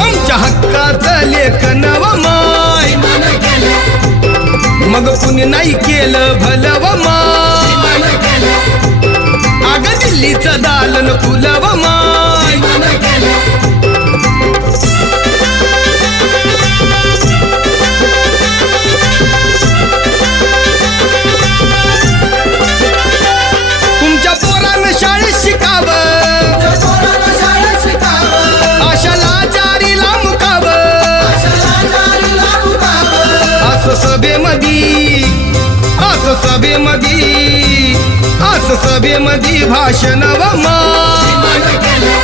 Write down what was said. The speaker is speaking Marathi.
आमच्या हक्काचं लेखन व माय मग कुणी नाही केलं भलं व माय अग दिल्लीचं दालन फुलं व माय तुमच्या पोरानं शाळेत शिकावं आशाला जारीला मुकावं असं सभेमधी भाषण व माय